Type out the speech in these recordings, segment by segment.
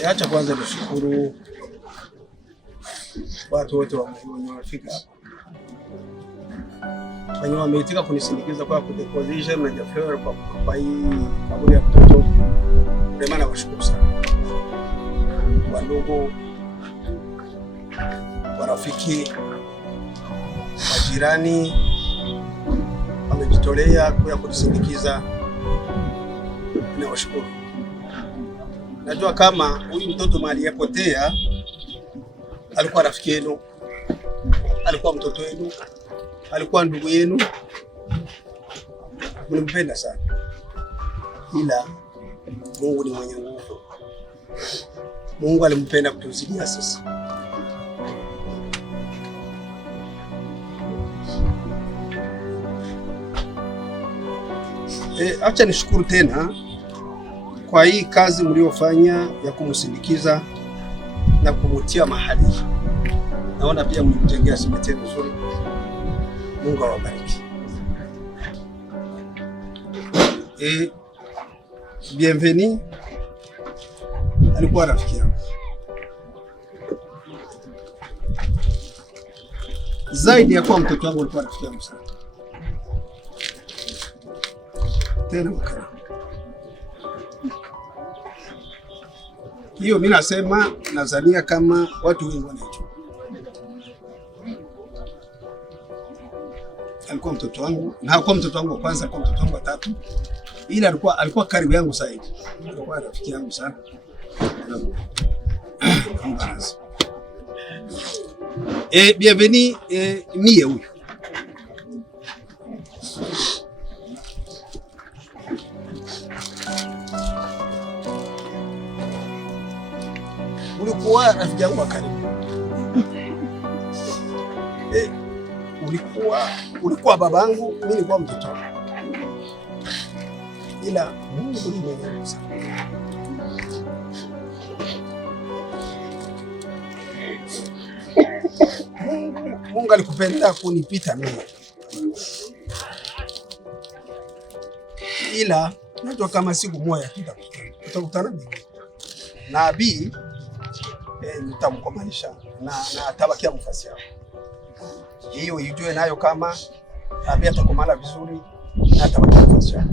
Acha kwanza nishukuru watu wote wamefika hapa, wenye wameitika kunisindikiza kwa kudeposition na Jaffer kwa hii kaburi ya mtoto. Ndio maana washukuru sana wandugu, warafiki, majirani wamejitolea kwa kunisindikiza. Ninawashukuru. Najua kama huyu mtoto mali yapotea alikuwa rafiki yenu, alikuwa mtoto wenu, alikuwa ndugu yenu, mlimpenda sana, ila Mungu ni mwenye nguvu. Mungu alimpenda kutuzidia sisi. Acha nishukuru tena kwa hii kazi mliofanya ya kumsindikiza na kumutia mahali. Naona pia mlimjengea simiti nzuri. Mungu awabariki. Bienvenue alikuwa rafiki yangu. Zaidi ya kuwa mtoto wangu, alikuwa rafiki yangu sana. Tena makana. Hiyo mimi nasema Tanzania kama watu wengi wanajua. Alikuwa mtoto wangu, na hakuwa mtoto wangu wa kwanza, alikuwa mtoto wangu wa tatu. Ila alikuwa karibu yangu zaidi. Alikuwa rafiki yangu sana. Bienvenue mie huyu. Ulikuwa rafiki yangu wa karibu. Ulikuwa babangu, mimi nilikuwa mtoto wako. Ila Mungu ni mwenye sana. Mungu alikupenda kunipita mimi. Ila najua kama siku moja tutakutana mimi. Nabii nitamkomanisha na atabakia mfasi yao. Hiyo ijue nayo kama nabii atakomala vizuri na atabakia mfasi yao.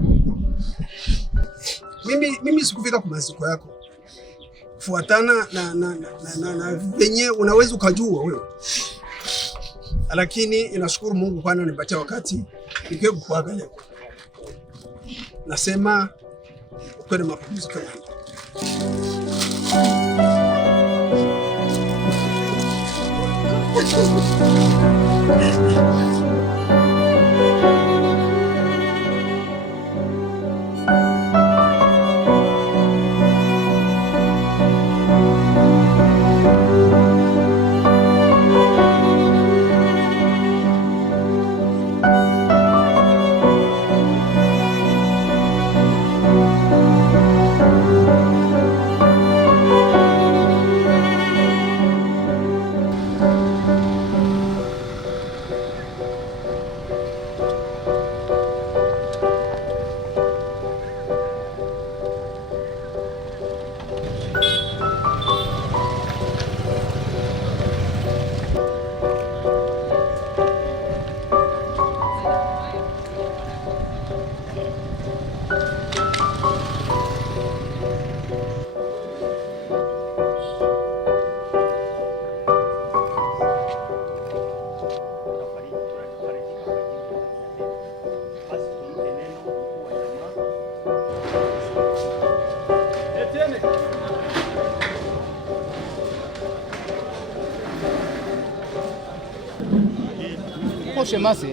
Mimi sikufika kwa maziko yako. Fuatana na venye unaweza ukajua wewe. Lakini inashukuru Mungu kwani unipatia wakati nikiwe kukuangalia. Nasema kwenda mapumziko yangu. Shemasi.